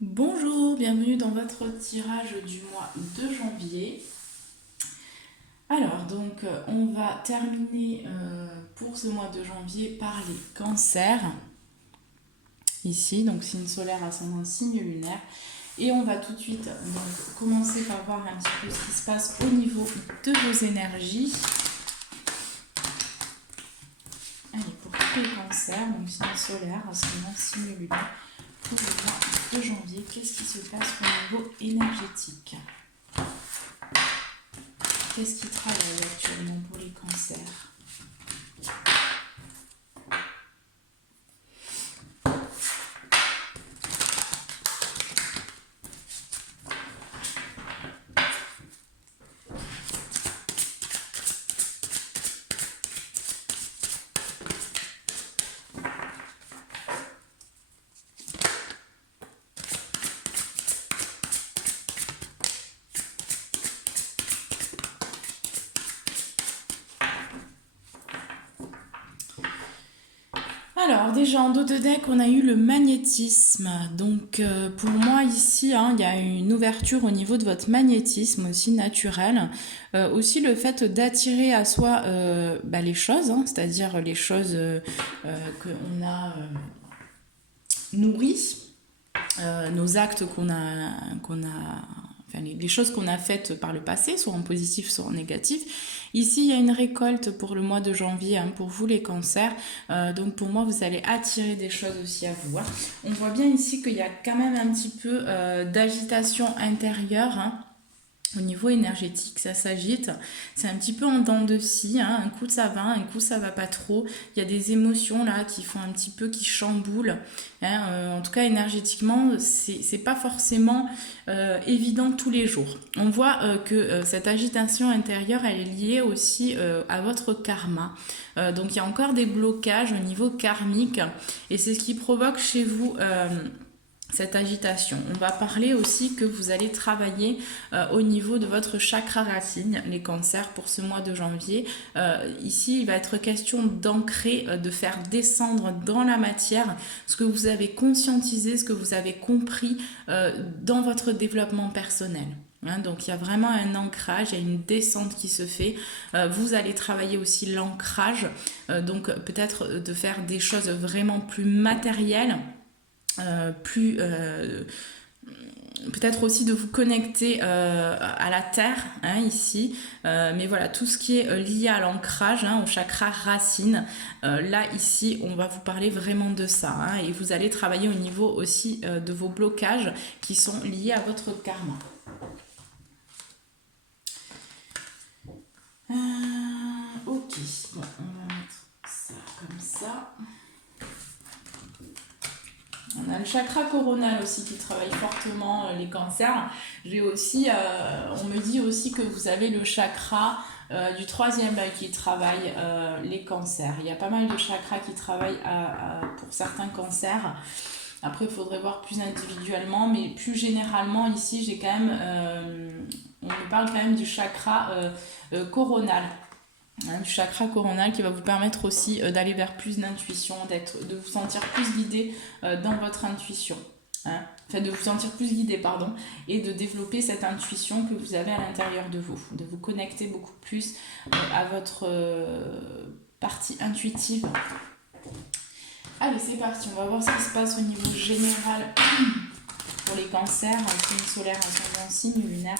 Bonjour, bienvenue dans votre tirage du mois de janvier. Alors, on va terminer pour ce mois de janvier par les cancers. Ici, donc signe solaire, ascendant, signe lunaire. Et on va tout de suite commencer par voir un petit peu ce qui se passe au niveau de vos énergies. Allez, pour tous les cancers, donc signe solaire, ascendant, signe lunaire. Pour le mois de janvier, qu'est-ce qui se passe au niveau énergétique? Qu'est-ce qui travaille actuellement pour les cancers? Alors déjà en dos de deck on a eu le magnétisme, donc pour moi ici il y a une ouverture au niveau de votre magnétisme aussi naturel, aussi le fait d'attirer à soi les choses, c'est-à-dire les choses qu'on a nourries, nos actes enfin, les choses qu'on a faites par le passé, soit en positif, soit en négatif. Ici, il y a une récolte pour le mois de janvier, pour vous les cancers. Donc pour moi, vous allez attirer des choses aussi à vous. On voit bien ici qu'il y a quand même un petit peu d'agitation intérieure. Au niveau énergétique, ça s'agite, c'est un petit peu en dents de scie, un coup ça va, un coup ça va pas trop. Il y a des émotions là qui font un petit peu, qui chamboulent. En tout cas énergétiquement, c'est pas forcément évident tous les jours. On voit que cette agitation intérieure, elle est liée aussi à votre karma. Donc il y a encore des blocages au niveau karmique et c'est ce qui provoque chez vous cette agitation. On va parler aussi que vous allez travailler au niveau de votre chakra racine, les cancers, pour ce mois de janvier. Ici, il va être question d'ancrer, de faire descendre dans la matière ce que vous avez conscientisé, ce que vous avez compris dans votre développement personnel. Donc il y a vraiment un ancrage, il y a une descente qui se fait. Vous allez travailler aussi l'ancrage, donc peut-être de faire des choses vraiment plus matérielles, peut-être aussi de vous connecter à la terre ici, mais voilà, tout ce qui est lié à l'ancrage, au chakra racine, là ici on va vous parler vraiment de ça, et vous allez travailler au niveau aussi de vos blocages qui sont liés à votre karma. Ok, bon, on va mettre ça comme ça. On a le chakra coronal aussi qui travaille fortement les cancers. J'ai aussi, on me dit aussi que vous avez le chakra du troisième œil qui travaille les cancers. Il y a pas mal de chakras qui travaillent pour certains cancers. Après, il faudrait voir plus individuellement, mais plus généralement ici, j'ai quand même, on me parle quand même du chakra coronal. Du chakra coronal qui va vous permettre aussi d'aller vers plus d'intuition, de vous sentir plus guidé dans votre intuition. Enfin, de vous sentir plus guidé, pardon, et de développer cette intuition que vous avez à l'intérieur de vous, de vous connecter beaucoup plus à votre partie intuitive. Allez, c'est parti, on va voir ce qui se passe au niveau général pour les cancers, signe solaire, ascendant, signe lunaire,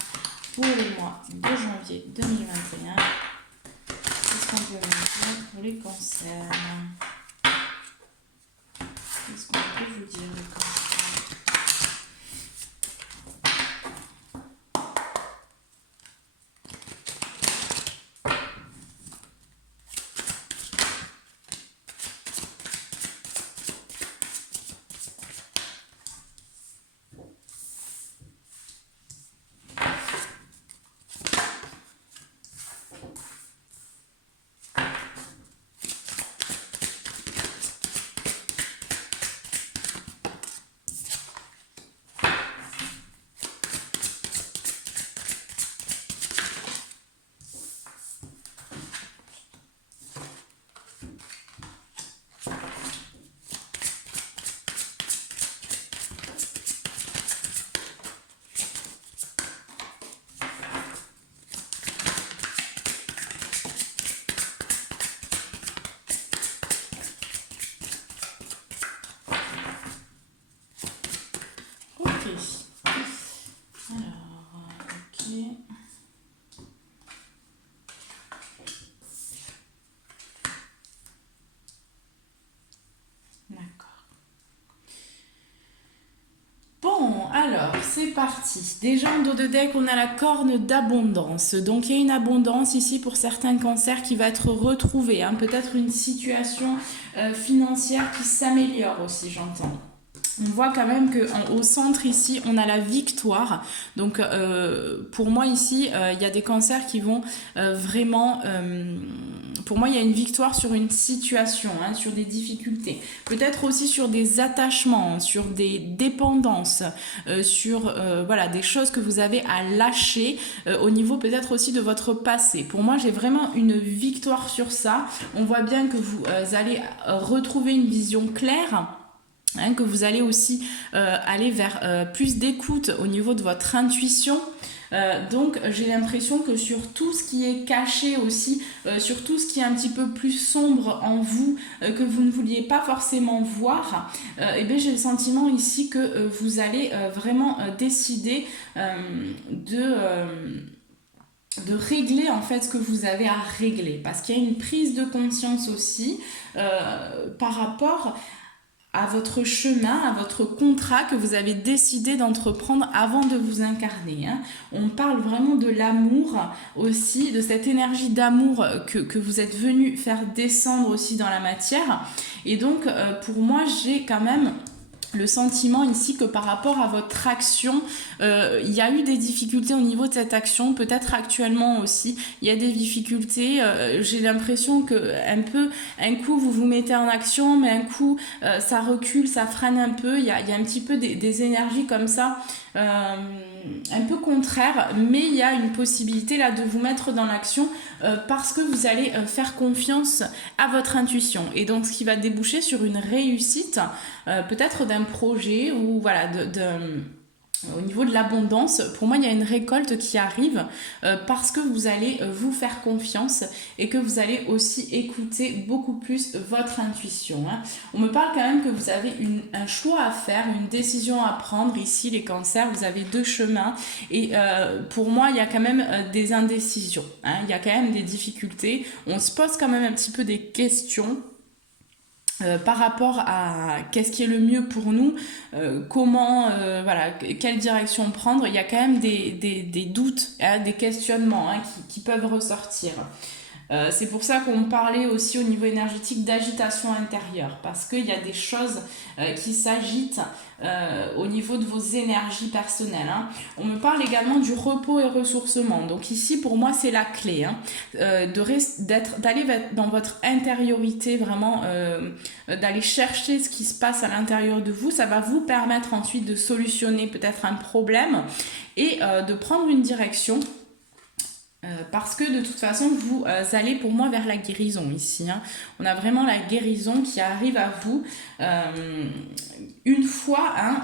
pour les mois de janvier 2021. Qu'est-ce qu'on peut dire pour les cancers? Qu'est-ce qu'on peut vous dire les cancers? Alors, c'est parti. Déjà en dos de deck, on a la corne d'abondance. Donc, il y a une abondance ici pour certains cancers qui va être retrouvée. Hein. Peut-être une situation financière qui s'améliore aussi, j'entends. On voit quand même qu'au centre ici, on a la victoire. Donc pour moi ici, il y a des cancers qui vont vraiment... pour moi, il y a une victoire sur une situation, hein, sur des difficultés. Peut-être aussi sur des attachements, sur des dépendances, sur voilà, des choses que vous avez à lâcher au niveau peut-être aussi de votre passé. Pour moi, j'ai vraiment une victoire sur ça. On voit bien que vous allez retrouver une vision claire. Hein, que vous allez aussi aller vers plus d'écoute au niveau de votre intuition. Donc j'ai l'impression que sur tout ce qui est caché aussi, sur tout ce qui est un petit peu plus sombre en vous, que vous ne vouliez pas forcément voir, et bien j'ai le sentiment ici que vous allez vraiment décider de régler en fait ce que vous avez à régler. Parce qu'il y a une prise de conscience aussi par rapport à votre chemin, à votre contrat que vous avez décidé d'entreprendre avant de vous incarner. Hein. On parle vraiment de l'amour aussi, de cette énergie d'amour que vous êtes venu faire descendre aussi dans la matière. Et donc, pour moi, j'ai quand même le sentiment ici que par rapport à votre action, il y a eu des difficultés au niveau de cette action, peut-être actuellement aussi, il y a des difficultés, j'ai l'impression que un coup vous vous mettez en action, mais un coup ça recule, ça freine un peu, il y a un petit peu des énergies comme ça, un peu contraires, mais il y a une possibilité là de vous mettre dans l'action parce que vous allez faire confiance à votre intuition, et donc ce qui va déboucher sur une réussite peut-être d'un projet ou voilà au niveau de l'abondance. Pour moi, il y a une récolte qui arrive parce que vous allez vous faire confiance et que vous allez aussi écouter beaucoup plus votre intuition. Hein. On me parle quand même que vous avez un choix à faire, une décision à prendre. Ici, les cancers, vous avez deux chemins et pour moi, il y a quand même des indécisions. Hein. Il y a quand même des difficultés. On se pose quand même un petit peu des questions. Par rapport à qu'est-ce qui est le mieux pour nous, comment, voilà, quelle direction prendre, il y a quand même des doutes, hein, des questionnements hein, qui peuvent ressortir. C'est pour ça qu'on parlait aussi au niveau énergétique d'agitation intérieure, parce qu'il y a des choses qui s'agitent au niveau de vos énergies personnelles. Hein. On me parle également du repos et ressourcement. Donc ici, pour moi, c'est la clé hein, d'aller dans votre intériorité, vraiment d'aller chercher ce qui se passe à l'intérieur de vous. Ça va vous permettre ensuite de solutionner peut-être un problème et de prendre une direction. Parce que de toute façon vous allez pour moi vers la guérison ici hein. On a vraiment la guérison qui arrive à vous une fois hein,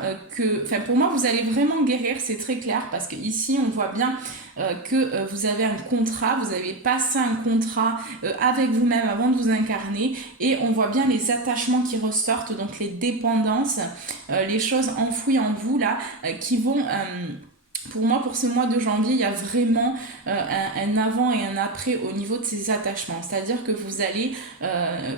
pour moi vous allez vraiment guérir, c'est très clair, parce que ici on voit bien que vous avez un contrat, vous avez passé un contrat avec vous-même avant de vous incarner, et on voit bien les attachements qui ressortent, donc les dépendances, les choses enfouies en vous là qui vont pour moi, pour ce mois de janvier, il y a vraiment un avant et un après au niveau de ces attachements. C'est-à-dire que vous allez,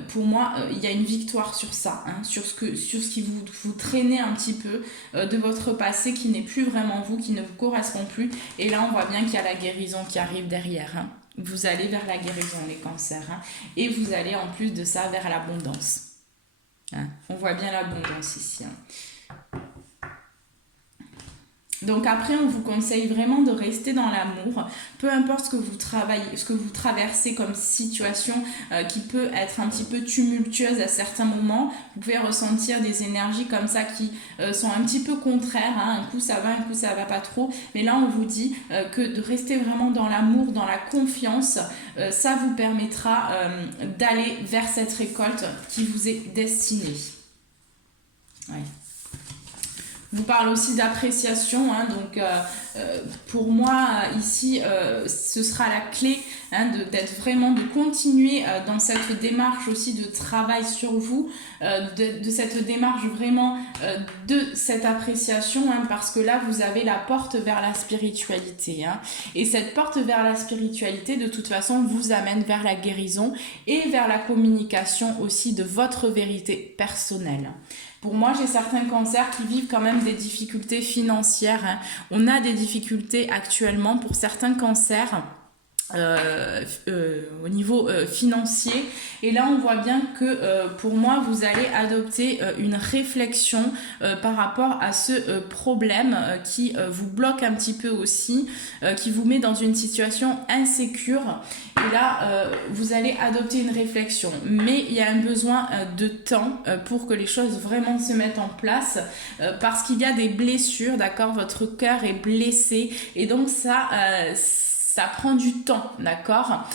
pour moi, il y a une victoire sur ça, hein, sur ce qui vous traînez un petit peu de votre passé, qui n'est plus vraiment vous, qui ne vous correspond plus. Et là, on voit bien qu'il y a la guérison qui arrive derrière. Hein. Vous allez vers la guérison, les cancers. Hein, et vous allez, en plus de ça, vers l'abondance. Hein. On voit bien l'abondance ici. Hein. Donc après, on vous conseille vraiment de rester dans l'amour, peu importe ce que vous traversez comme situation qui peut être un petit peu tumultueuse à certains moments. Vous pouvez ressentir des énergies comme ça qui sont un petit peu contraires, hein. Un coup ça va pas trop, mais là on vous dit que de rester vraiment dans l'amour, dans la confiance, ça vous permettra d'aller vers cette récolte qui vous est destinée. Ouais. Je vous parle aussi d'appréciation, hein, donc pour moi ici ce sera la clé hein, de continuer dans cette démarche aussi de travail sur vous, de cette démarche vraiment de cette appréciation hein, parce que là vous avez la porte vers la spiritualité hein, et cette porte vers la spiritualité de toute façon vous amène vers la guérison et vers la communication aussi de votre vérité personnelle. Pour moi, j'ai certains cancers qui vivent quand même des difficultés financières, hein. On a des difficultés actuellement pour certains cancers. Au niveau financier, et là on voit bien que pour moi vous allez adopter une réflexion par rapport à ce problème qui vous bloque un petit peu aussi, qui vous met dans une situation insécure, et là vous allez adopter une réflexion, mais il y a un besoin de temps pour que les choses vraiment se mettent en place, parce qu'il y a des blessures, d'accord, votre cœur est blessé, et donc ça prend du temps, d'accord,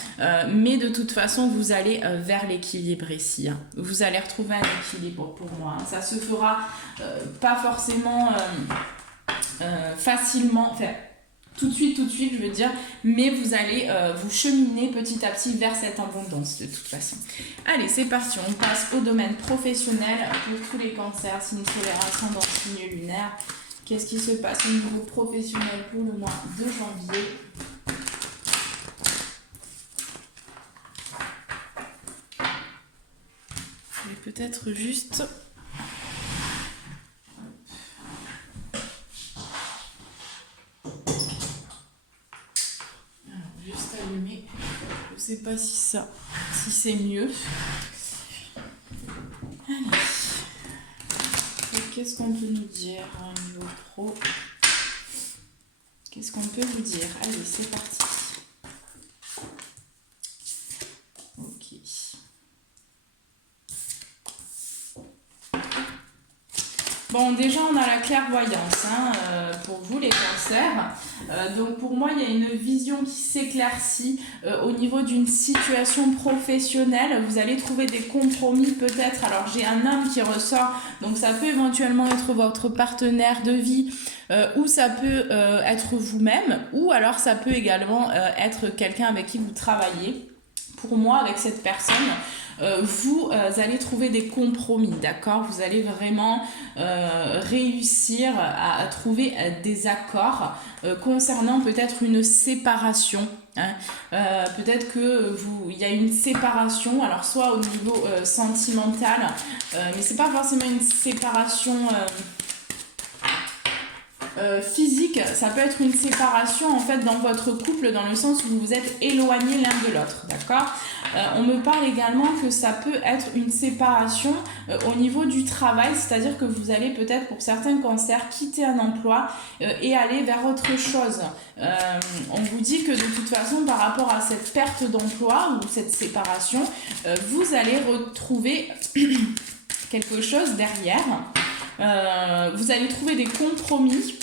mais de toute façon, vous allez vers l'équilibre ici, hein. Vous allez retrouver un équilibre pour moi, hein. Ça se fera pas forcément facilement, enfin, tout de suite, je veux dire, mais vous allez vous cheminer petit à petit vers cette abondance de toute façon. Allez, c'est parti, on passe au domaine professionnel pour tous les cancers, signe solaire, ascendant, signe lunaire. Qu'est-ce qui se passe au niveau professionnel pour le mois de janvier ? Peut-être juste allumer, je sais pas si c'est mieux. Allez, qu'est-ce qu'on peut nous dire au niveau pro? Qu'est-ce qu'on peut vous dire? Allez, c'est parti. Bon, déjà, on a la clairvoyance, hein, pour vous, les cancers. Donc, pour moi, il y a une vision qui s'éclaircit au niveau d'une situation professionnelle. Vous allez trouver des compromis, peut-être. Alors, j'ai un homme qui ressort, donc ça peut éventuellement être votre partenaire de vie, ou ça peut être vous-même, ou alors ça peut également être quelqu'un avec qui vous travaillez. Pour moi, avec cette personne, vous allez trouver des compromis, d'accord? Vous allez vraiment réussir à trouver des accords concernant peut-être une séparation, hein. Peut-être que il y a une séparation, alors soit au niveau sentimental, mais c'est pas forcément une séparation physique, ça peut être une séparation en fait dans votre couple, dans le sens où vous vous êtes éloignés l'un de l'autre, d'accord? On me parle également que ça peut être une séparation au niveau du travail, c'est-à-dire que vous allez peut-être pour certains cancers quitter un emploi et aller vers autre chose. On vous dit que de toute façon par rapport à cette perte d'emploi ou cette séparation, vous allez retrouver quelque chose derrière. Vous allez trouver des compromis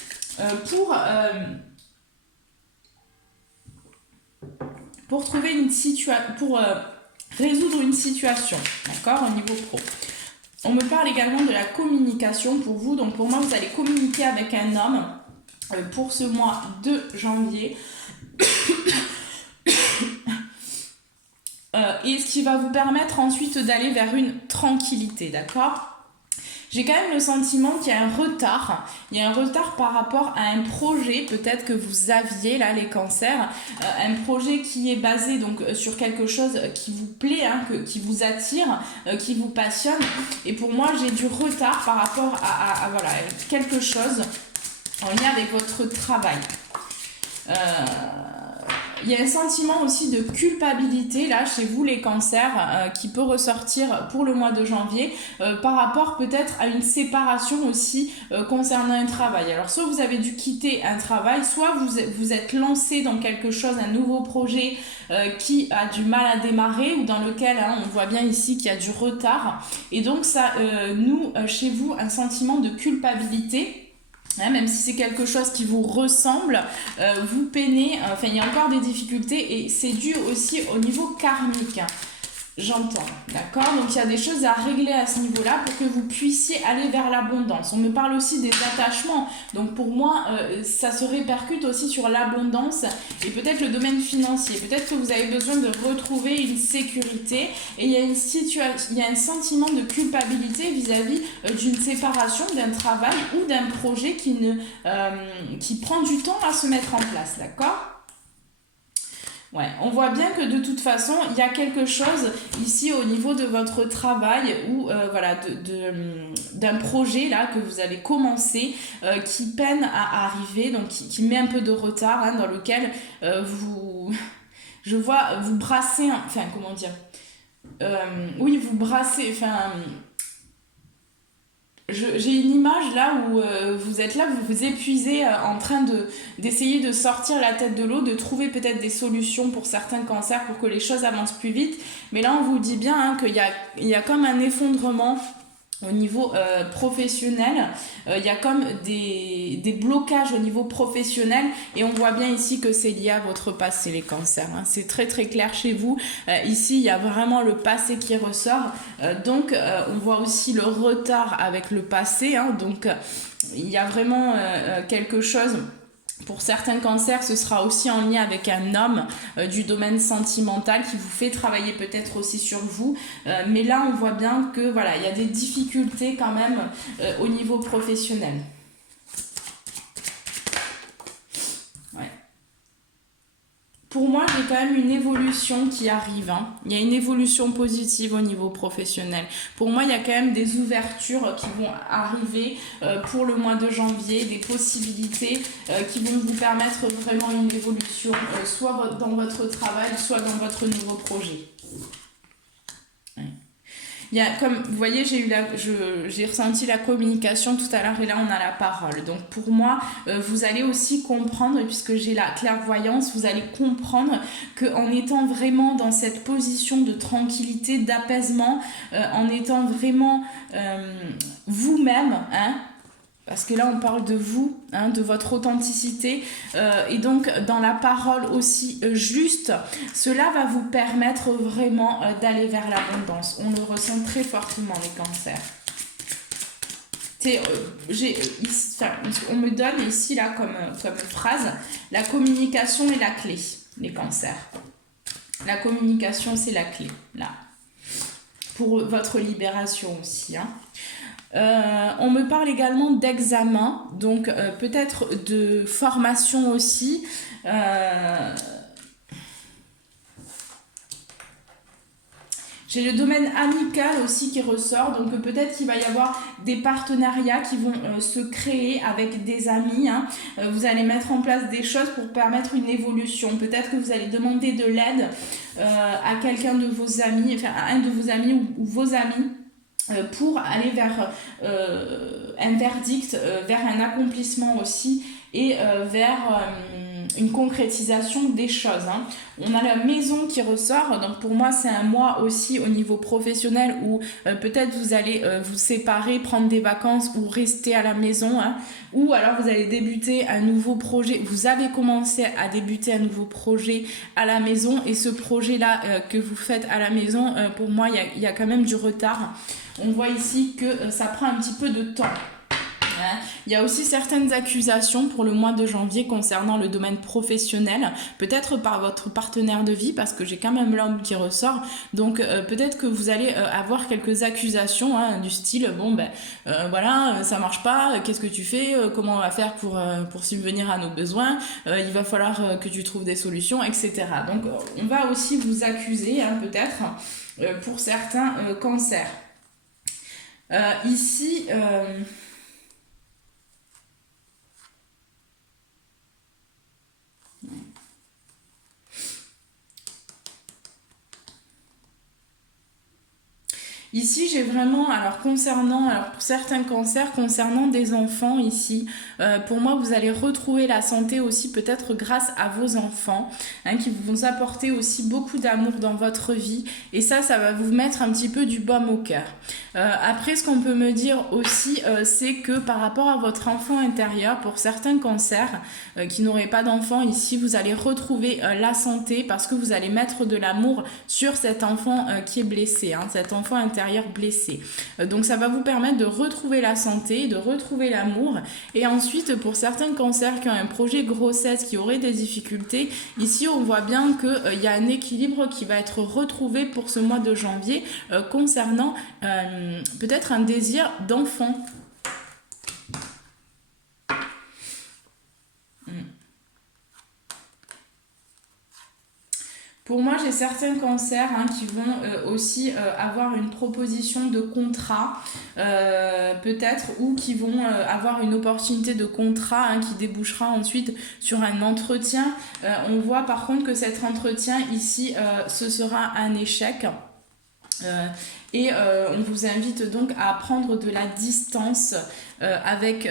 pour trouver une situation, pour résoudre une situation, d'accord, au niveau pro. On me parle également de la communication pour vous, donc pour moi vous allez communiquer avec un homme pour ce mois de janvier. Et ce qui va vous permettre ensuite d'aller vers une tranquillité, d'accord? J'ai quand même le sentiment qu'il y a un retard. Il y a un retard par rapport à un projet peut-être que vous aviez, là, les cancers. Un projet qui est basé donc sur quelque chose qui vous plaît, hein, qui vous attire, qui vous passionne. Et pour moi, j'ai du retard par rapport à voilà, quelque chose en lien avec votre travail. Il y a un sentiment aussi de culpabilité là chez vous les cancers qui peut ressortir pour le mois de janvier par rapport peut-être à une séparation aussi concernant un travail. Alors soit vous avez dû quitter un travail, soit vous êtes lancé dans quelque chose, un nouveau projet qui a du mal à démarrer ou dans lequel on voit bien ici qu'il y a du retard. Et donc ça chez vous un sentiment de culpabilité. Même si c'est quelque chose qui vous ressemble, vous peinez, il y a encore des difficultés et c'est dû aussi au niveau karmique. J'entends, d'accord? Donc il y a des choses à régler à ce niveau-là pour que vous puissiez aller vers l'abondance. On me parle aussi des attachements. Donc pour moi, ça se répercute aussi sur l'abondance et peut-être le domaine financier. Peut-être que vous avez besoin de retrouver une sécurité et il y a un sentiment de culpabilité vis-à-vis d'une séparation, d'un travail ou d'un projet qui prend du temps à se mettre en place, d'accord? Ouais, on voit bien que de toute façon, il y a quelque chose ici au niveau de votre travail ou voilà, d'un projet là que vous avez commencé qui peine à arriver, donc qui met un peu de retard, hein, dans lequel je vois, vous brassez, enfin comment dire, oui, vous brassez, enfin j'ai une image là où vous êtes là, vous vous épuisez en train d'essayer de sortir la tête de l'eau, de trouver peut-être des solutions pour certains cancers pour que les choses avancent plus vite. Mais là, on vous dit bien, hein, il y a comme un effondrement au niveau professionnel, il y a comme des blocages au niveau professionnel et on voit bien ici que c'est lié à votre passé, les cancers, hein. C'est très très clair chez vous. Ici, il y a vraiment le passé qui ressort. Donc, on voit aussi le retard avec le passé, hein. Donc, il y a vraiment quelque chose. Pour certains cancers, ce sera aussi en lien avec un homme du domaine sentimental qui vous fait travailler peut-être aussi sur vous. Mais là, on voit bien que voilà, il y a des difficultés quand même au niveau professionnel. Ouais. Pour moi, j'ai quand même une évolution qui arrive, hein. Il y a une évolution positive au niveau professionnel. Pour moi, il y a quand même des ouvertures qui vont arriver pour le mois de janvier, des possibilités qui vont vous permettre vraiment une évolution, soit dans votre travail, soit dans votre nouveau projet. Ouais. Il y a, comme vous voyez, j'ai ressenti la communication tout à l'heure et là on a la parole. Donc pour moi, vous allez aussi comprendre, puisque j'ai la clairvoyance, vous allez comprendre qu'en étant vraiment dans cette position de tranquillité, d'apaisement, en étant vraiment vous-même, hein, parce que là on parle de vous, hein, de votre authenticité et donc dans la parole aussi juste, cela va vous permettre vraiment d'aller vers l'abondance. On le ressent très fortement, les cancers. On me donne ici là comme phrase, la communication est la clé, les cancers. La communication c'est la clé, là. Pour votre libération aussi, hein. On me parle également d'examen, donc peut-être de formation aussi. J'ai le domaine amical aussi qui ressort, donc peut-être qu'il va y avoir des partenariats qui vont se créer avec des amis, hein. Vous allez mettre en place des choses pour permettre une évolution. Peut-être que vous allez demander de l'aide à quelqu'un de vos amis, enfin à un de vos amis ou vos amis, pour aller vers un verdict, vers un accomplissement aussi et vers une concrétisation des choses, hein. On a la maison qui ressort, donc pour moi c'est un mois aussi au niveau professionnel où peut-être vous allez vous séparer, prendre des vacances ou rester à la maison, hein. Ou alors vous allez débuter un nouveau projet, vous avez commencé à débuter un nouveau projet à la maison et ce projet là que vous faites à la maison, pour moi il y a quand même du retard. On voit ici que ça prend un petit peu de temps. Il y a aussi certaines accusations pour le mois de janvier concernant le domaine professionnel, peut-être par votre partenaire de vie, parce que j'ai quand même l'homme qui ressort, donc peut-être que vous allez avoir quelques accusations, hein, du style, bon ben voilà, ça marche pas, qu'est-ce que tu fais, comment on va faire pour subvenir à nos besoins, il va falloir que tu trouves des solutions, etc. Donc on va aussi vous accuser, hein, peut-être, pour certains cancers. Ici... Ici, j'ai vraiment, alors pour certains cancers, concernant des enfants ici, pour moi, vous allez retrouver la santé aussi peut-être grâce à vos enfants, hein, qui vont apporter aussi beaucoup d'amour dans votre vie. Et ça va vous mettre un petit peu du baume au cœur. Après, ce qu'on peut me dire aussi, c'est que par rapport à votre enfant intérieur, pour certains cancers qui n'auraient pas d'enfant ici, vous allez retrouver la santé parce que vous allez mettre de l'amour sur cet enfant qui est blessé, hein, cet enfant intérieur blessé. Donc ça va vous permettre de retrouver la santé, de retrouver l'amour. Et ensuite, pour certains cancers qui ont un projet grossesse, qui auraient des difficultés, ici on voit bien qu'il y a un équilibre qui va être retrouvé pour ce mois de janvier concernant peut-être un désir d'enfant. Pour moi, j'ai certains cancers qui vont aussi avoir une proposition de contrat, peut-être, ou qui vont avoir une opportunité de contrat qui débouchera ensuite sur un entretien. On voit par contre que cet entretien ici, ce sera un échec. On vous invite donc à prendre de la distance avec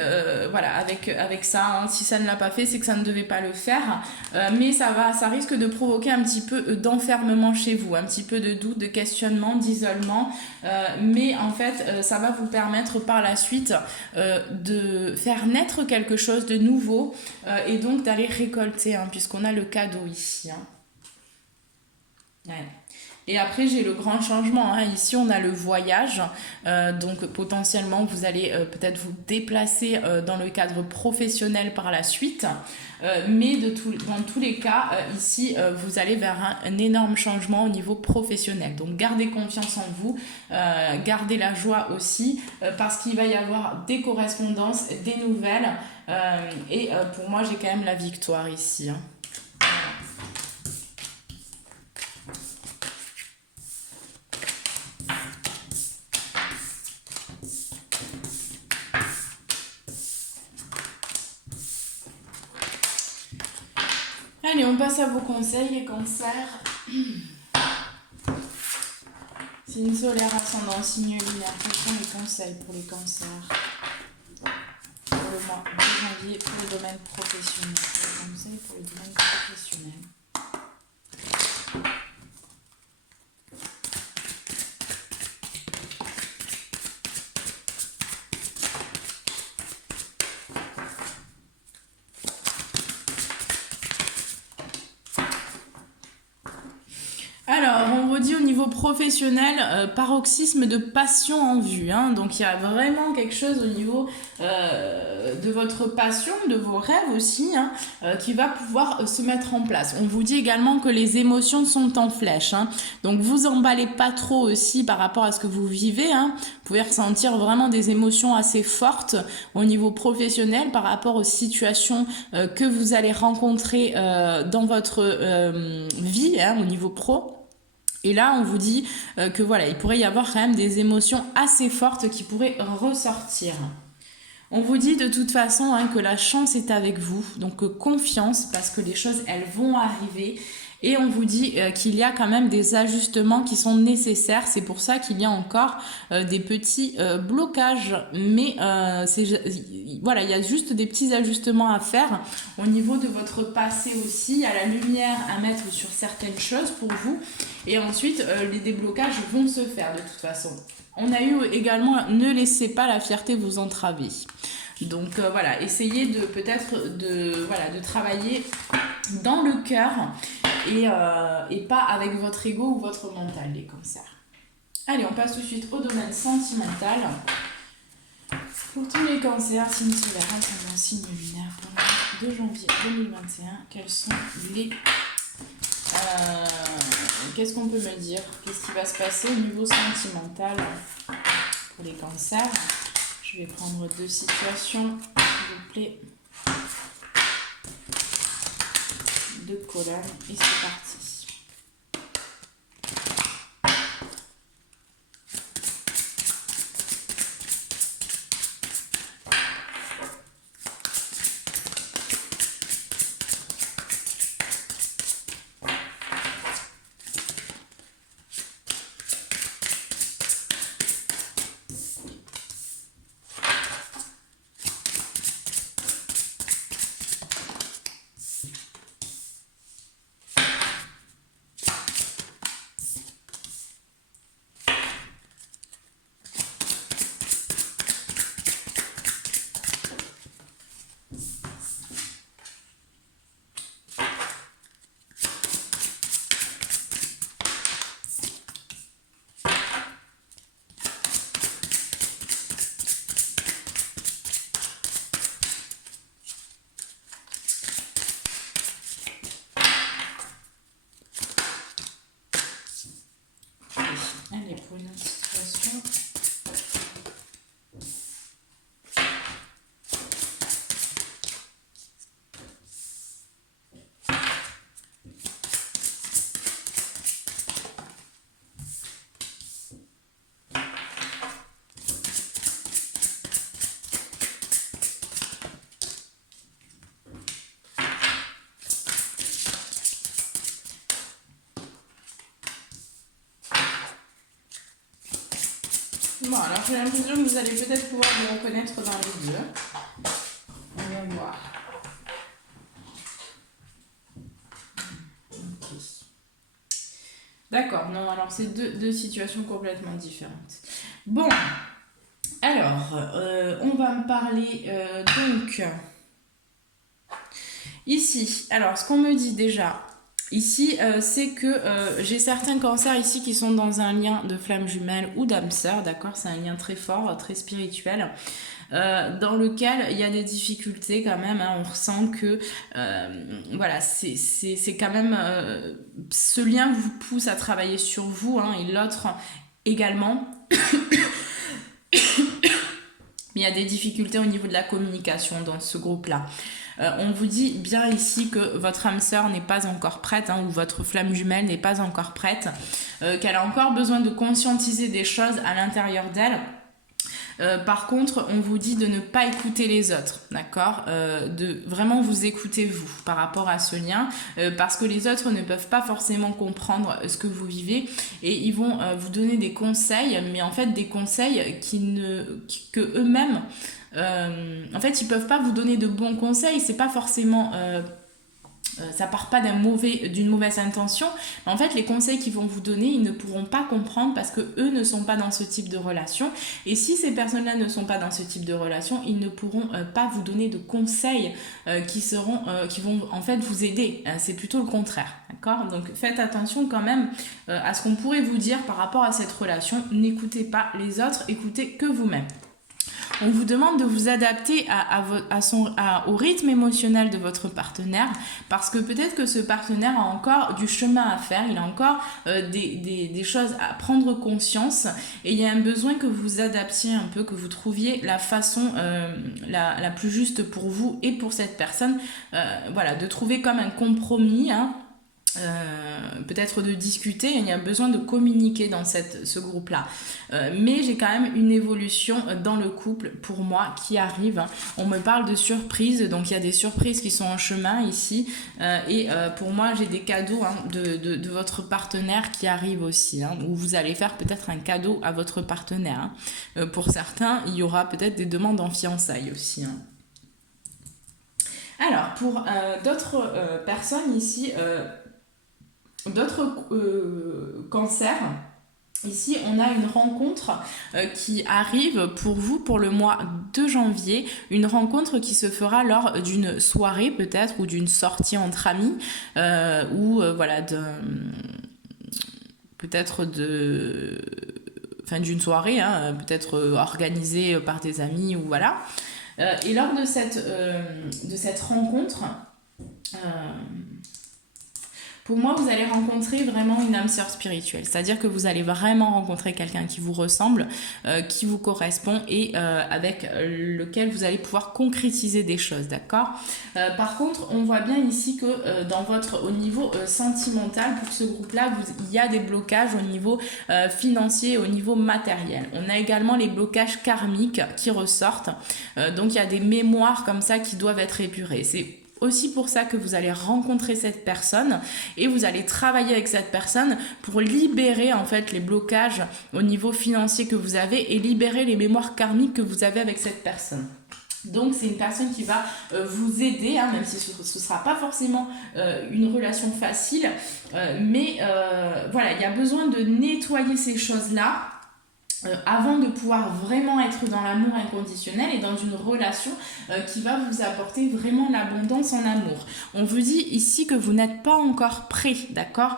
ça. Si ça ne l'a pas fait, c'est que ça ne devait pas le faire. Mais ça risque de provoquer un petit peu d'enfermement chez vous, un petit peu de doute, de questionnement, d'isolement. Mais en fait, ça va vous permettre par la suite de faire naître quelque chose de nouveau et donc d'aller récolter, puisqu'on a le cadeau ici. Ouais. Et après, j'ai le grand changement. Ici, on a le voyage. Donc, potentiellement, vous allez peut-être vous déplacer dans le cadre professionnel par la suite. Mais dans tous les cas, ici, vous allez vers un énorme changement au niveau professionnel. Donc, gardez confiance en vous. Gardez la joie aussi. Parce qu'il va y avoir des correspondances, des nouvelles. Pour moi, j'ai quand même la victoire ici. Allez, on passe à vos conseils, les cancers. Signe solaire, ascendant, signe lunaire. Quels sont les conseils pour les cancers pour le mois de janvier pour le domaine professionnel? Les conseils pour le domaine professionnel. Alors, on vous dit au niveau professionnel, paroxysme de passion en vue. Donc, il y a vraiment quelque chose au niveau de votre passion, de vos rêves aussi, qui va pouvoir se mettre en place. On vous dit également que les émotions sont en flèche. Donc, vous emballez pas trop aussi par rapport à ce que vous vivez. Vous pouvez ressentir vraiment des émotions assez fortes au niveau professionnel par rapport aux situations que vous allez rencontrer dans votre vie, au niveau pro. Et là, on vous dit que voilà, il pourrait y avoir quand même des émotions assez fortes qui pourraient ressortir. On vous dit de toute façon que la chance est avec vous, donc confiance parce que les choses, elles vont arriver. Et on vous dit qu'il y a quand même des ajustements qui sont nécessaires. C'est pour ça qu'il y a encore des petits blocages. Mais voilà, il y a juste des petits ajustements à faire au niveau de votre passé aussi. Il y a la lumière à mettre sur certaines choses pour vous. Et ensuite, les déblocages vont se faire de toute façon. On a eu également, ne laissez pas la fierté vous entraver. Donc voilà, essayez de travailler dans le cœur et pas avec votre ego ou votre mental, les cancers. Allez, on passe tout de suite au domaine sentimental. Pour tous les cancers, signe solaire, ascendant, signe lunaire, pour le mois de janvier 2021, quels sont les... qu'est-ce qu'on peut me dire? Qu'est-ce qui va se passer au niveau sentimental pour les cancers? Je vais prendre 2 situations, s'il vous plaît. 2 colonnes et c'est parti. Bon, alors j'ai l'impression que vous allez peut-être pouvoir vous reconnaître dans les deux. On va voir. Ok. D'accord, non, alors c'est deux situations complètement différentes. Bon, alors, on va me parler donc ici. Alors, ce qu'on me dit déjà ici, c'est que j'ai certains cancers ici qui sont dans un lien de flamme jumelle ou d'âme sœur, d'accord? C'est un lien très fort, très spirituel. Dans lequel il y a des difficultés quand même, hein, on ressent que voilà, c'est quand même ce lien vous pousse à travailler sur vous, hein, et l'autre également. Mais il y a des difficultés au niveau de la communication dans ce groupe-là. On vous dit bien ici que votre âme sœur n'est pas encore prête, hein, ou votre flamme jumelle n'est pas encore prête, qu'elle a encore besoin de conscientiser des choses à l'intérieur d'elle. Par contre, on vous dit de ne pas écouter les autres, d'accord, de vraiment vous écouter vous par rapport à ce lien, parce que les autres ne peuvent pas forcément comprendre ce que vous vivez et ils vont vous donner des conseils, mais en fait des conseils que eux-mêmes, en fait, ils peuvent pas vous donner de bons conseils. C'est pas forcément ça part pas d'une mauvaise intention, mais en fait les conseils qu'ils vont vous donner, ils ne pourront pas comprendre parce que eux ne sont pas dans ce type de relation, et si ces personnes-là ne sont pas dans ce type de relation, ils ne pourront pas vous donner de conseils qui vont en fait vous aider. C'est plutôt le contraire, d'accord? Donc faites attention quand même à ce qu'on pourrait vous dire par rapport à cette relation. N'écoutez pas les autres, écoutez que vous-même. On vous demande de vous adapter au rythme émotionnel de votre partenaire, parce que peut-être que ce partenaire a encore du chemin à faire, il a encore des choses à prendre conscience, et il y a un besoin que vous vous adaptiez un peu, que vous trouviez la façon la plus juste pour vous et pour cette personne, voilà, de trouver comme un compromis, hein. Peut-être de discuter, il y a besoin de communiquer dans ce groupe-là. Mais j'ai quand même une évolution dans le couple pour moi qui arrive. On me parle de surprises, donc il y a des surprises qui sont en chemin ici. Et pour moi, j'ai des cadeaux, hein, de votre partenaire qui arrivent aussi, hein, où vous allez faire peut-être un cadeau à votre partenaire. Hein. Pour certains, il y aura peut-être des demandes en fiançailles aussi. Hein. Alors, pour d'autres personnes ici... d'autres cancers, ici on a une rencontre qui arrive pour vous pour le mois de janvier, une rencontre qui se fera lors d'une soirée peut-être, ou d'une sortie entre amis, ou voilà, peut-être d'une soirée, hein, peut-être organisée par des amis, ou voilà. Et lors de cette rencontre, pour moi, vous allez rencontrer vraiment une âme sœur spirituelle. C'est-à-dire que vous allez vraiment rencontrer quelqu'un qui vous ressemble, qui vous correspond, et avec lequel vous allez pouvoir concrétiser des choses, d'accord ? Par contre, on voit bien ici que au niveau sentimental, pour ce groupe-là, il y a des blocages au niveau financier, au niveau matériel. On a également les blocages karmiques qui ressortent. Donc, il y a des mémoires comme ça qui doivent être épurées. C'est aussi pour ça que vous allez rencontrer cette personne et vous allez travailler avec cette personne pour libérer en fait les blocages au niveau financier que vous avez et libérer les mémoires karmiques que vous avez avec cette personne. Donc c'est une personne qui va vous aider, hein, même si ce ne sera pas forcément une relation facile, mais voilà, il y a besoin de nettoyer ces choses-là avant de pouvoir vraiment être dans l'amour inconditionnel et dans une relation qui va vous apporter vraiment l'abondance en amour. On vous dit ici que vous n'êtes pas encore prêt, d'accord,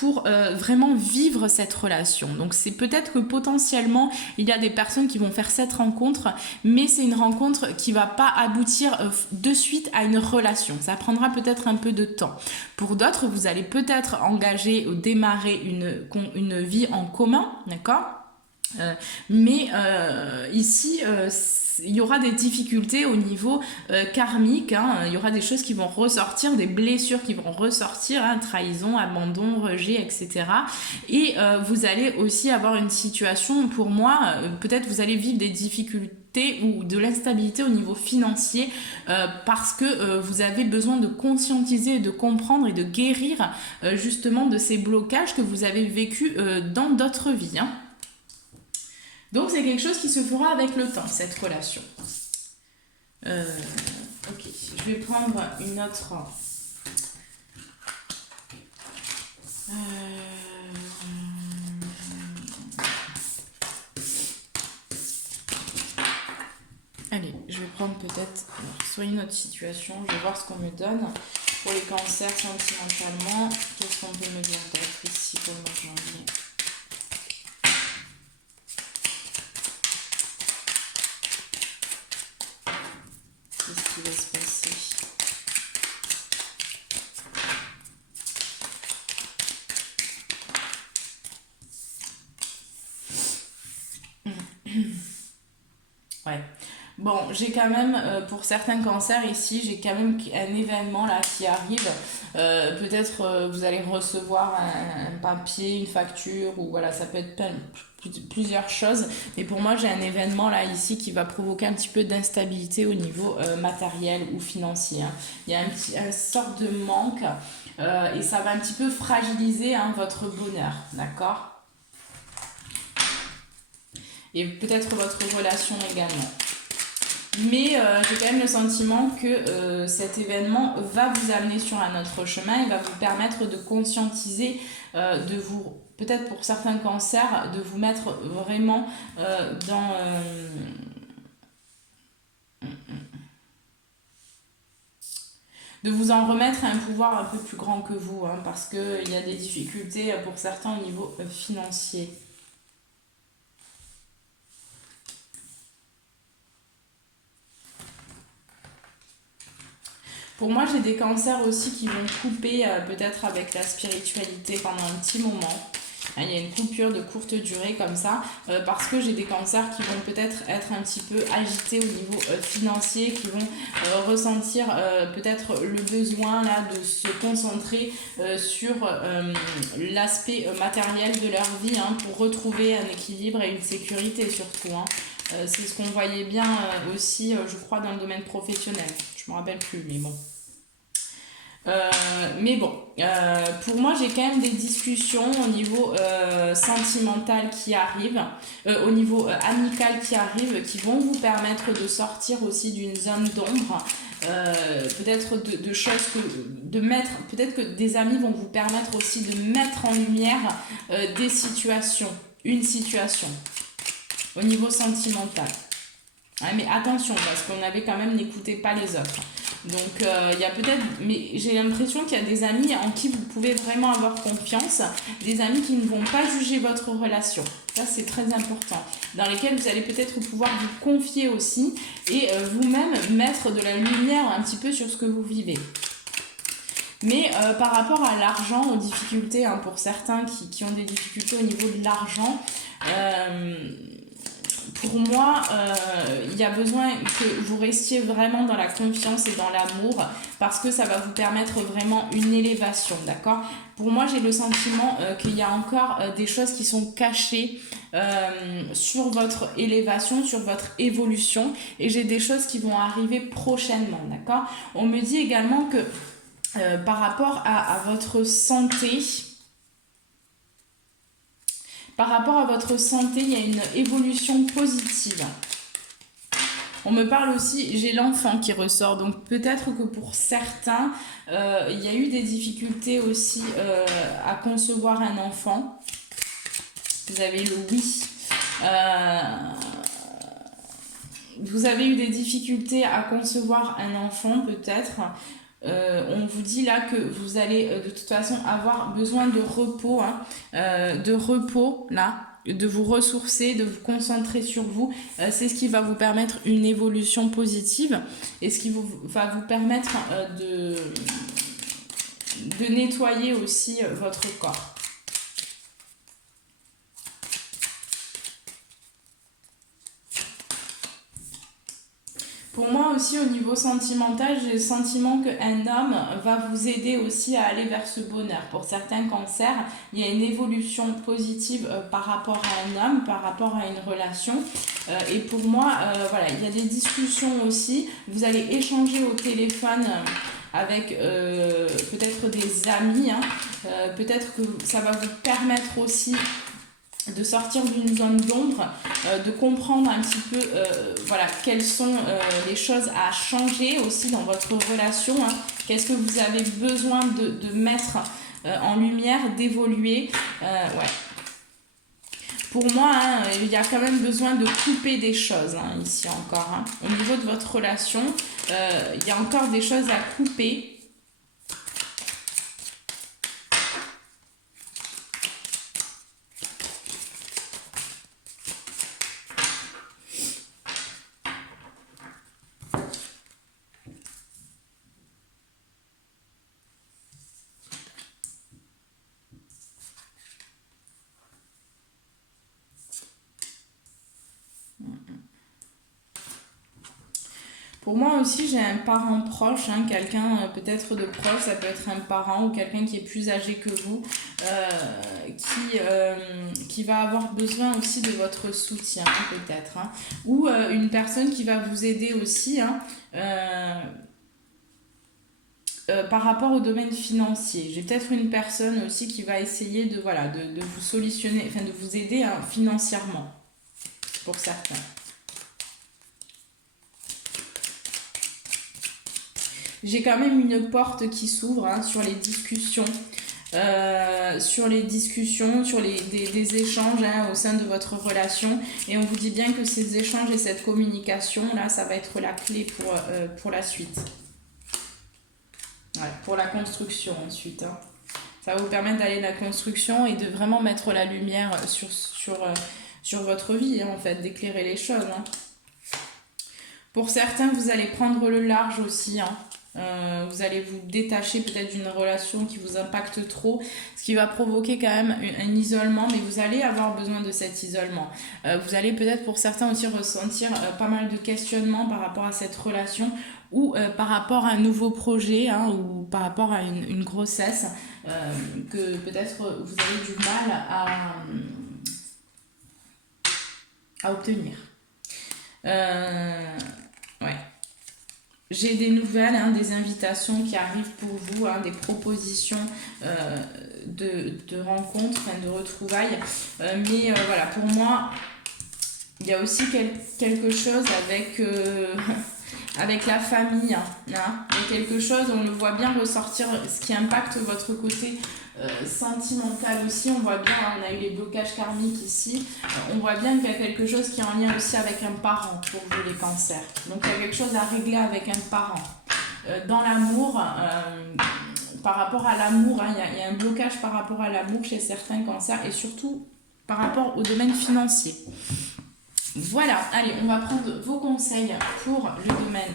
pour vraiment vivre cette relation. Donc c'est peut-être que potentiellement il y a des personnes qui vont faire cette rencontre, mais c'est une rencontre qui va pas aboutir de suite à une relation. Ça prendra peut-être un peu de temps. Pour d'autres, vous allez peut-être engager ou démarrer une vie en commun, d'accord ? Mais ici, il y aura des difficultés au niveau karmique, hein. Il y aura des choses qui vont ressortir, des blessures qui vont ressortir, hein, trahison, abandon, rejet, etc. Et vous allez aussi avoir une situation, pour moi, peut-être vous allez vivre des difficultés ou de l'instabilité au niveau financier parce que vous avez besoin de conscientiser, de comprendre et de guérir justement de ces blocages que vous avez vécus dans d'autres vies, hein. Donc c'est quelque chose qui se fera avec le temps, cette relation. Ok, je vais prendre une autre. Allez, je vais prendre peut-être soit une autre situation, je vais voir ce qu'on me donne. Pour les cancers sentimentalement, qu'est-ce qu'on peut me dire d'autre ici pour le mois de janvier? Qu'est-ce qui va se passer? Ouais. Bon, j'ai quand même, pour certains cancers ici, j'ai quand même un événement là qui arrive. Peut-être vous allez recevoir un papier, une facture, ou voilà, ça peut être plusieurs choses. Mais pour moi, j'ai un événement là ici qui va provoquer un petit peu d'instabilité au niveau matériel ou financier, hein. Il y a une sorte de manque et ça va un petit peu fragiliser, hein, votre bonheur, d'accord? Et peut-être votre relation également. Mais j'ai quand même le sentiment que cet événement va vous amener sur un autre chemin et va vous permettre de conscientiser, de vous, peut-être pour certains cancers, de vous mettre vraiment dans... de vous en remettre à un pouvoir un peu plus grand que vous, hein, parce qu'il y a des difficultés pour certains au niveau financier. Pour moi, j'ai des cancers aussi qui vont couper peut-être avec la spiritualité pendant un petit moment. Il y a une coupure de courte durée comme ça, parce que j'ai des cancers qui vont peut-être être un petit peu agités au niveau financier, qui vont ressentir peut-être le besoin là de se concentrer sur l'aspect matériel de leur vie, hein, pour retrouver un équilibre et une sécurité surtout, hein. C'est ce qu'on voyait bien aussi, je crois, dans le domaine professionnel. Je me rappelle plus, mais bon. Mais bon, pour moi, j'ai quand même des discussions au niveau sentimental qui arrivent, au niveau amical qui arrivent, qui vont vous permettre de sortir aussi d'une zone d'ombre. Peut-être de choses de mettre, peut-être que des amis vont vous permettre aussi de mettre en lumière des situations, une situation au niveau sentimental. Ouais, mais attention, parce qu'on avait quand même n'écoutez pas les autres. Donc il y a peut-être, mais j'ai l'impression qu'il y a des amis en qui vous pouvez vraiment avoir confiance, des amis qui ne vont pas juger votre relation. Ça, c'est très important. Dans lesquels vous allez peut-être pouvoir vous confier aussi et vous-même mettre de la lumière un petit peu sur ce que vous vivez. Mais par rapport à l'argent, aux difficultés, hein, pour certains qui ont des difficultés au niveau de l'argent, pour moi, il y a besoin que vous restiez vraiment dans la confiance et dans l'amour, parce que ça va vous permettre vraiment une élévation, d'accord? Pour moi, j'ai le sentiment qu'il y a encore des choses qui sont cachées sur votre élévation, sur votre évolution, et j'ai des choses qui vont arriver prochainement, d'accord? On me dit également que par rapport à votre santé... Par rapport à votre santé, il y a une évolution positive. On me parle aussi, j'ai l'enfant qui ressort, donc peut-être que pour certains, il y a eu des difficultés aussi à concevoir un enfant. Vous avez le oui. Vous avez eu des difficultés à concevoir un enfant, peut-être. On vous dit là que vous allez de toute façon avoir besoin de repos, hein, de repos là, de vous ressourcer, de vous concentrer sur vous. C'est ce qui va vous permettre une évolution positive et ce qui va vous permettre de nettoyer aussi votre corps. Pour moi aussi, au niveau sentimental, j'ai le sentiment qu'un homme va vous aider aussi à aller vers ce bonheur. Pour certains cancers, il y a une évolution positive par rapport à un homme, par rapport à une relation. Et pour moi, voilà, il y a des discussions aussi. Vous allez échanger au téléphone avec peut-être des amis, hein. Peut-être que ça va vous permettre aussi de sortir d'une zone d'ombre, de comprendre un petit peu voilà, quelles sont les choses à changer aussi dans votre relation, hein. Qu'est-ce que vous avez besoin de mettre en lumière, d'évoluer. Ouais. Pour moi, hein, il y a quand même besoin de couper des choses, hein, ici encore. Hein. Au niveau de votre relation, il y a encore des choses à couper. Pour moi aussi, j'ai un parent proche, hein, quelqu'un peut-être de proche, ça peut être un parent ou quelqu'un qui est plus âgé que vous, qui va avoir besoin aussi de votre soutien peut-être, hein, ou une personne qui va vous aider aussi, hein, par rapport au domaine financier. J'ai peut-être une personne aussi qui va essayer de, voilà, de vous solutionner, enfin de vous aider, hein, financièrement, pour certains. J'ai quand même une porte qui s'ouvre, hein, sur les discussions, sur des échanges, hein, au sein de votre relation. Et on vous dit bien que ces échanges et cette communication, là, ça va être la clé pour la suite. Voilà, pour la construction ensuite. Hein. Ça va vous permettre d'aller dans la construction et de vraiment mettre la lumière sur votre vie, hein, en fait, d'éclairer les choses. Hein. Pour certains, vous allez prendre le large aussi, hein. Vous allez vous détacher peut-être d'une relation qui vous impacte trop, ce qui va provoquer quand même un isolement, mais vous allez avoir besoin de cet isolement. Vous allez peut-être pour certains aussi ressentir pas mal de questionnements par rapport à cette relation ou par rapport à un nouveau projet, hein, ou par rapport à une grossesse que peut-être vous avez du mal à obtenir. Ouais. J'ai des nouvelles, hein, des invitations qui arrivent pour vous, hein, des propositions de rencontres, enfin, de retrouvailles. Mais voilà, pour moi, il y a aussi quelque chose avec, avec la famille. Hein. Il y a quelque chose, on le voit bien ressortir, ce qui impacte votre côté sentimental aussi. On voit bien, hein, on a eu les blocages karmiques ici. On voit bien qu'il y a quelque chose qui est en lien aussi avec un parent pour vous les cancers. Donc il y a quelque chose à régler avec un parent. Dans l'amour, par rapport à l'amour, hein, il y a un blocage par rapport à l'amour chez certains cancers et surtout par rapport au domaine financier. Voilà, allez, on va prendre vos conseils pour le domaine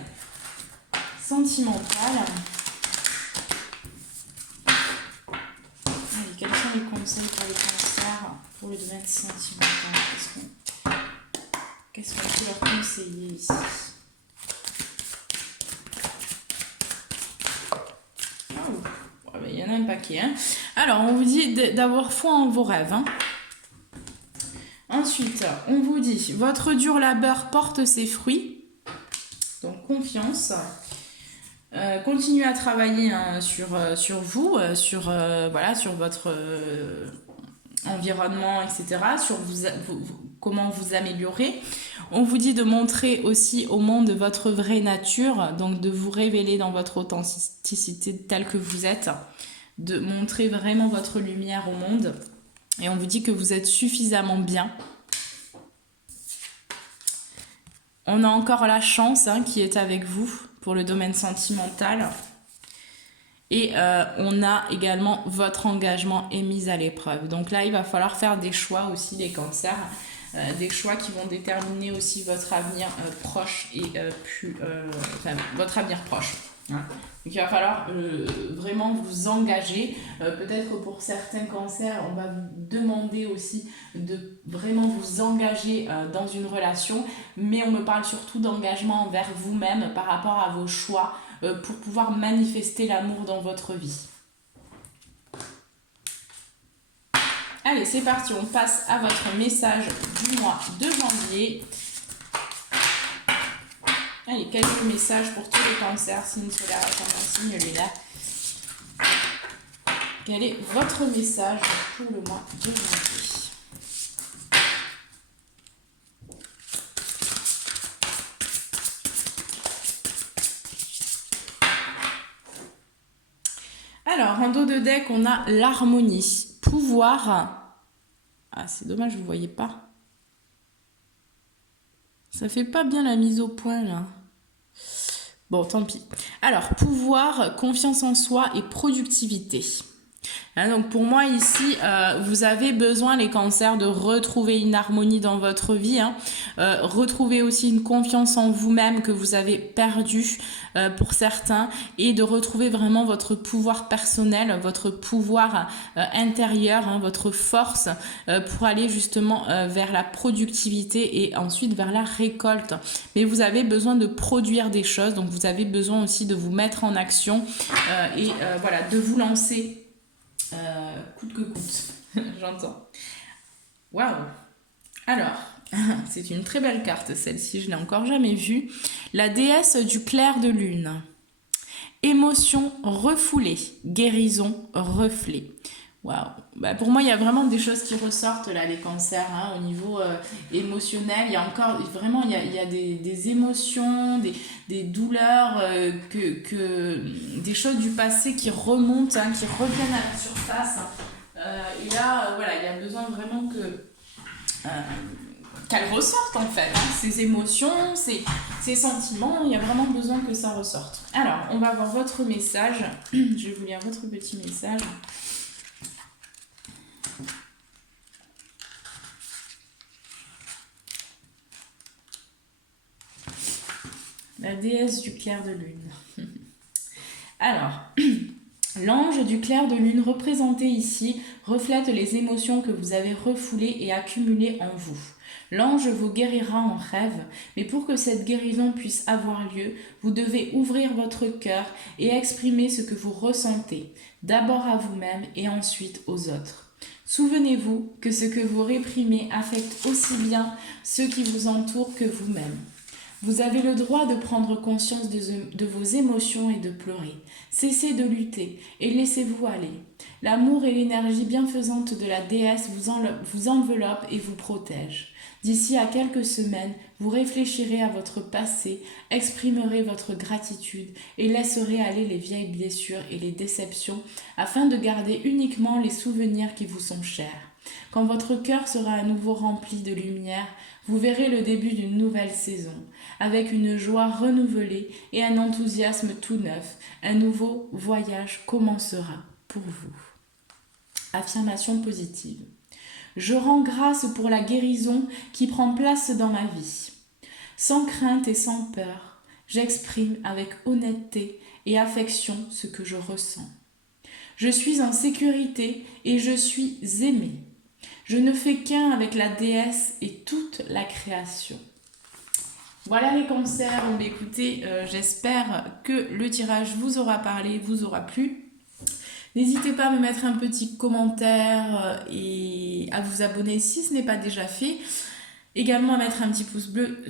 sentimental. Allez, quels sont les conseils pour les cancers pour le domaine sentimental? Qu'est-ce qu'on peut leur conseiller ici? Oh, il y en a un paquet. Hein. Alors, on vous dit d'avoir foi en vos rêves. Hein. Ensuite, on vous dit, votre dur labeur porte ses fruits. Donc, confiance. Continuez à travailler, hein, sur vous, voilà, sur votre environnement, etc. Sur comment vous améliorer. On vous dit de montrer aussi au monde votre vraie nature, donc de vous révéler dans votre authenticité telle que vous êtes, de montrer vraiment votre lumière au monde. Et on vous dit que vous êtes suffisamment bien. On a encore la chance, hein, qui est avec vous pour le domaine sentimental. Et on a également votre engagement est mis à l'épreuve. Donc là, il va falloir faire des choix aussi, les cancers. Des choix qui vont déterminer aussi votre avenir proche et votre avenir proche. Hein. Donc il va falloir vraiment vous engager. Peut-être pour certains cancers, on va vous demander aussi de vraiment vous engager dans une relation. Mais on me parle surtout d'engagement envers vous-même par rapport à vos choix pour pouvoir manifester l'amour dans votre vie. Allez, c'est parti, on passe à votre message du mois de janvier. Allez, quel est le message pour tous les cancers, signe solaire, ascendant, signe lunaire? Quel est votre message pour le mois de janvier? Alors, en dos de deck, on a l'harmonie. Pouvoir. Ah, c'est dommage, vous ne voyez pas. Ça fait pas bien la mise au point, là. Bon, tant pis. Alors, pouvoir, confiance en soi et productivité. Hein, donc pour moi ici, vous avez besoin les cancers de retrouver une harmonie dans votre vie, hein. Retrouver aussi une confiance en vous-même que vous avez perdue pour certains et de retrouver vraiment votre pouvoir personnel, votre pouvoir intérieur, hein, votre force pour aller justement vers la productivité et ensuite vers la récolte. Mais vous avez besoin de produire des choses, donc vous avez besoin aussi de vous mettre en action et voilà, de vous lancer. Coûte que coûte, j'entends. Waouh. Alors, c'est une très belle carte celle-ci, je l'ai encore jamais vue. La déesse du clair de lune. Émotion refoulée, guérison reflet. Waouh. Bah pour moi, il y a vraiment des choses qui ressortent là, les cancers, hein, au niveau émotionnel. Il y a encore vraiment, il y a des émotions, des douleurs, des choses du passé qui remontent, hein, qui reviennent à la surface. Et là, voilà, il y a besoin vraiment qu'elles ressortent en fait, hein, ces émotions, ces sentiments. Il y a vraiment besoin que ça ressorte. Alors, on va voir votre message. Je vais vous lire votre petit message. La déesse du clair de lune. Alors, l'ange du clair de lune représenté ici reflète les émotions que vous avez refoulées et accumulées en vous. L'ange vous guérira en rêve, mais pour que cette guérison puisse avoir lieu, vous devez ouvrir votre cœur et exprimer ce que vous ressentez, d'abord à vous-même et ensuite aux autres. Souvenez-vous que ce que vous réprimez affecte aussi bien ceux qui vous entourent que vous-même. Vous avez le droit de prendre conscience de vos émotions et de pleurer. Cessez de lutter et laissez-vous aller. L'amour et l'énergie bienfaisante de la déesse vous enveloppent et vous protègent. D'ici à quelques semaines, vous réfléchirez à votre passé, exprimerez votre gratitude et laisserez aller les vieilles blessures et les déceptions afin de garder uniquement les souvenirs qui vous sont chers. Quand votre cœur sera à nouveau rempli de lumière, vous verrez le début d'une nouvelle saison, avec une joie renouvelée et un enthousiasme tout neuf. Un nouveau voyage commencera pour vous. Affirmation positive. Je rends grâce pour la guérison qui prend place dans ma vie. Sans crainte et sans peur, j'exprime avec honnêteté et affection ce que je ressens. Je suis en sécurité et je suis aimée. Je ne fais qu'un avec la déesse et toute la création. Voilà les cancers. Bon, écoutez, j'espère que le tirage vous aura parlé, vous aura plu. N'hésitez pas à me mettre un petit commentaire et à vous abonner si ce n'est pas déjà fait. Également à mettre un petit pouce bleu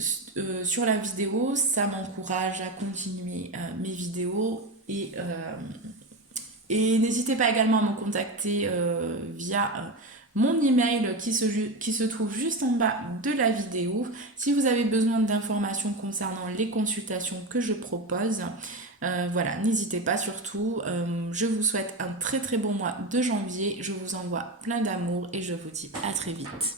sur la vidéo, ça m'encourage à continuer mes vidéos et n'hésitez pas également à me contacter via mon email qui se trouve juste en bas de la vidéo. Si vous avez besoin d'informations concernant les consultations que je propose, voilà, n'hésitez pas surtout. Je vous souhaite un très très bon mois de janvier. Je vous envoie plein d'amour et je vous dis à très vite.